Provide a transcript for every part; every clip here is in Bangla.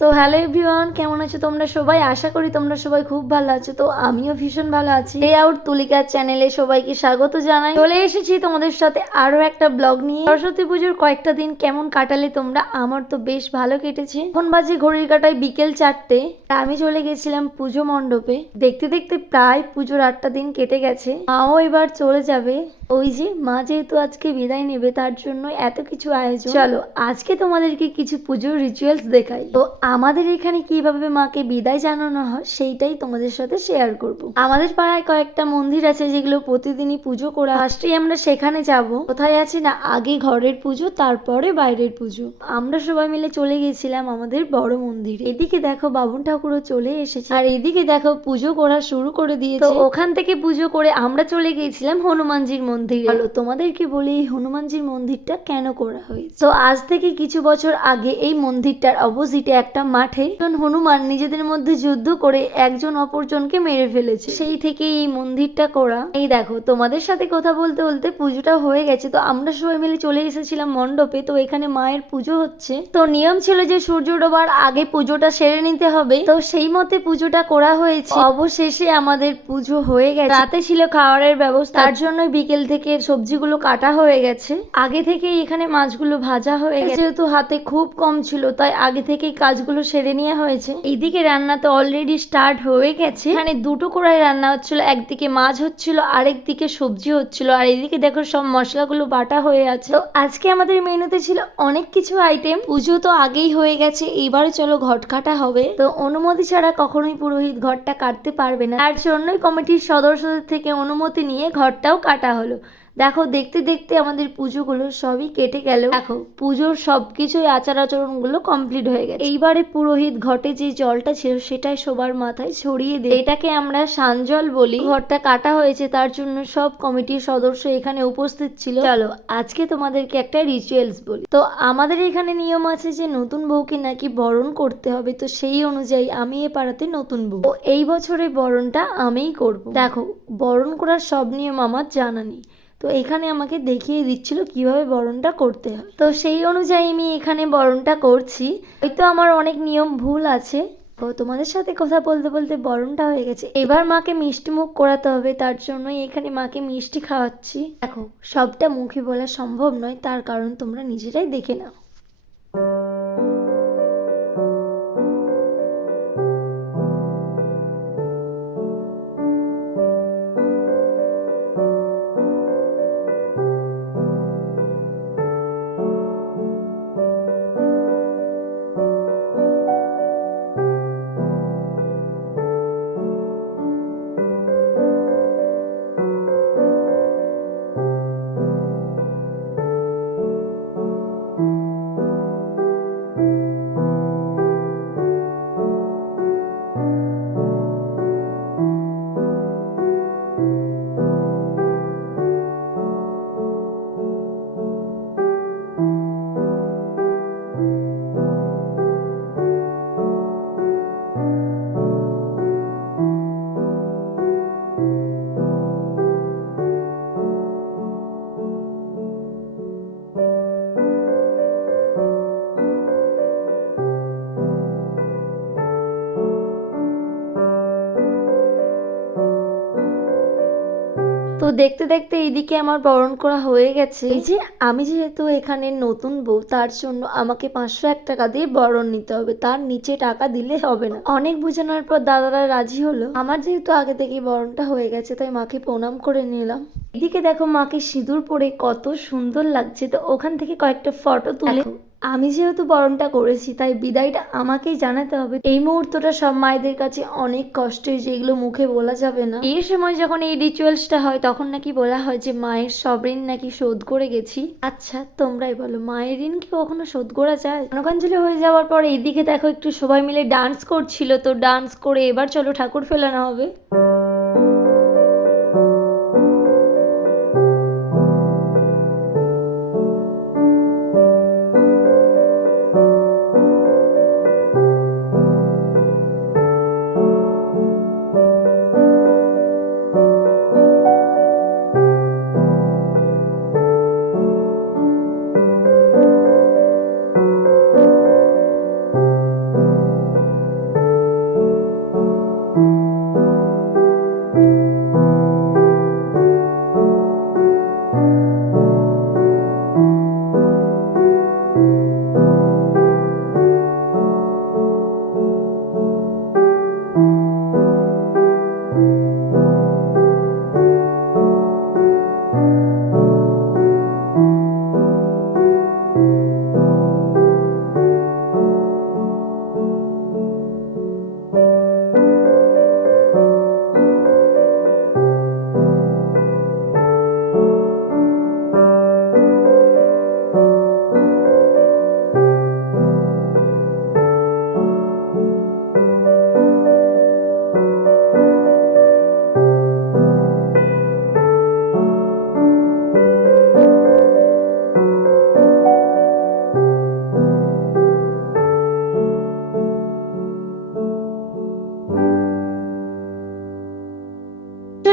সো হ্যালো এভরিওয়ান, কেমন আছো তোমরা সবাই? আশা করি তোমরা সবাই খুব ভালো আছো। তো আমিও ভীষণ ভালো আছি। ডে আউট তুলিকার চ্যানেলে সবাইকে স্বাগত জানাই। চলে এসেছি তোমাদের সাথে আরো একটা ব্লগ নিয়ে। সরস্বতী পুজোর কয়েকটা দিন কেমন কাটালে তোমরা? আমার তো বেশ ভালো কেটেছে। এখন বাজে ঘড়ির কাঁটায় বিকেল 4টে। আমি চলে গেছিলাম পুজো মণ্ডপে। দেখতে দেখতে প্রায় পুজোর 8টা দিন কেটে গেছে। মাও এবার চলে যাবে। ওই যে মা যেহেতু আজকে বিদায় নেবে, তার জন্য এত কিছু আয়োজন। চলো আজকে তোমাদেরকে কিছু পুজোর রিচুয়ালস দেখাই। তো আমাদের এখানে কিভাবে মাকে বিদায় জানানো হয় সেইটাই তোমাদের সাথে শেয়ার করব। আমাদের পাড়ায় কয়েকটা মন্দির আছে যেগুলো প্রতিদিনই পুজো করা। ফার্স্টেই আমরা সেখানে যাব। কোথায় আছে না, আগে ঘরের পুজো, তারপরে বাইরের পুজো। আমরা সবাই মিলে চলে গেছিলাম আমাদের বড় মন্দিরে। এদিকে দেখো বাবুন ঠাকুরও চলে এসেছে, আর এদিকে দেখো পুজো করা শুরু করে দিয়েছে। তো ওখান থেকে পুজো করে আমরা চলে গিয়েছিলাম হনুমানজির মন্দিরে। চলো তোমাদেরকে বলি এই হনুমানজির মন্দিরটা কেন করা হয়েছে। তো আজ থেকে কিছু বছর আগে এই মন্দিরটার অপোজিটে একটা মাঠে হনুমান নিজেদের মধ্যে যুদ্ধ করে একজন অপরজনকে মেরে ফেলেছে। সেই থেকে এই মন্দিরটা করা। এই দেখো তোমাদের সাথে কথা বলতে বলতে পুজোটা হয়ে গেছে। তো আমরা সবাই মিলে চলে এসেছিলাম মণ্ডপে। তো এখানে মায়ের পুজো হচ্ছে। তো নিয়ম ছিল যে সূর্য ডোবার আগে পুজোটা সেরে নিতে হবে। তো সেই মতে পুজোটা করা হয়েছে। অবশেষে আমাদের পুজো হয়ে গেছে। রাতে ছিল খাওয়ারের ব্যবস্থা, তার জন্য বিকেল থেকে সবজিগুলো কাটা হয়ে গেছে। আগে থেকে এখানে মাছগুলো ভাজা হয়ে গেছে। যেহেতু হাতে খুব কম ছিল তাই আগে থেকেই কাজগুলো সেরে নেওয়া হয়েছে। এইদিকে রান্না তো অলরেডি স্টার্ট হয়ে গেছে। এখানে দুটো কড়াই রান্না হচ্ছিল, একদিকে মাছ হচ্ছিল, আরেকদিকে সবজি হচ্ছিল, আর এইদিকে দেখো সব মশলাগুলো বাটা হয়ে আছে। তো আজকে আমাদের মেনুতে ছিল অনেক কিছু আইটেম। পুজো তো আগেই হয়ে গেছে, এইবারে চলো ঘট কাটা হবে। তো অনুমতি ছাড়া কখনোই পুরোহিত ঘরটা কাটতে পারবে না, তার জন্যই কমিটির সদস্যদের থেকে অনুমতি নিয়ে ঘরটাও কাটা হলো। দেখো দেখতে দেখতে আমাদের পুজোগুলো সবই কেটে গেল। দেখো পুজোর সবকিছুই আচার আচরণ গুলো কমপ্লিট হয়ে গেছে। এইবারে পুরোহিত ঘটে যে জলটা ছিল সেটাই সবার মাথায় ছড়িয়ে দেয়। এটাকে আমরা সানজল বলি। ঘরটা কাটা হয়েছে, তার জন্য সব কমিটির সদস্য এখানে উপস্থিত ছিল। চলো আজকে তোমাদেরকে একটা রিচুয়ালস বলি। তো আমাদের এখানে নিয়ম আছে যে নতুন বউকে নাকি বরণ করতে হবে। তো সেই অনুযায়ী আমি এ পাড়াতে নতুন বউ। তো এই বছরে বরণটা আমিই করব। দেখো বরণ করার সব নিয়ম আমার জানা নেই। তো এখানে আমাকে দেখিয়ে দিচ্ছিল কিভাবে বরণটা করতে হয়। তো সেই অনুযায়ী আমি এখানে বরণটা করছি। হয়তো আমার অনেক নিয়ম ভুল আছে। তো তোমাদের সাথে কথা বলতে বলতে বরণটা হয়ে গেছে। এবার মাকে মিষ্টি মুখ করাতে হবে, তার জন্যই এখানে মাকে মিষ্টি খাওয়াচ্ছি। দেখো সবটা মুখে বলা সম্ভব নয়, তার কারণ তোমরা নিজেরাই দেখে নাও। তো দেখতে দেখতে এইদিকে আমার বরণ করা হয়ে গেছে। এই যে আমি যেহেতু এখানে নতুন বউ, তার জন্য আমাকে 501 টাকা দিয়ে বরণ নিতে হবে, তার নিচে টাকা দিলে হবে না। অনেক বোঝানোর পর দাদারা রাজি হলো। আমার যেহেতু আগে থেকে বরণটা হয়ে গেছে তাই মাকে প্রণাম করে নিলাম। এদিকে দেখো মাকে সিঁদুর পরে কত সুন্দর লাগছে। তো ওখান থেকে কয়েকটা ফটো তুলে আমি যেহেতু বরণটা করেছি তাই বিদায়টা আমাকেই জানাতে হবে। এই মুহূর্তটা সব মায়েদের কাছে অনেক কষ্টের, যেগুলো মুখে বলা যাবে না। এই সময় যখন এই রিচুয়ালসটা হয় তখন নাকি বলা হয় যে মায়ের সব ঋণ নাকি শোধ করে গেছি। আচ্ছা তোমরাই বলো, মায়ের ঋণ কি কখনো শোধ করা যায়? কনকাঞ্জলি হয়ে যাওয়ার পর এইদিকে দেখো একটু সবাই মিলে ডান্স করছিল। তো ডান্স করে এবার চলো ঠাকুর ফেলানো হবে।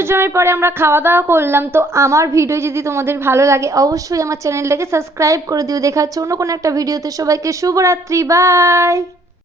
বিসর্জনের পরে আমরা খাওয়া দাওয়া করলাম। তো আমার ভিডিও যদি তোমাদের ভালো লাগে অবশ্যই আমার চ্যানেলটাকে সাবস্ক্রাইব করে দিও। দেখা হচ্ছে অন্য কোনো একটা ভিডিওতে। সবাইকে শুভরাত্রি, বাই।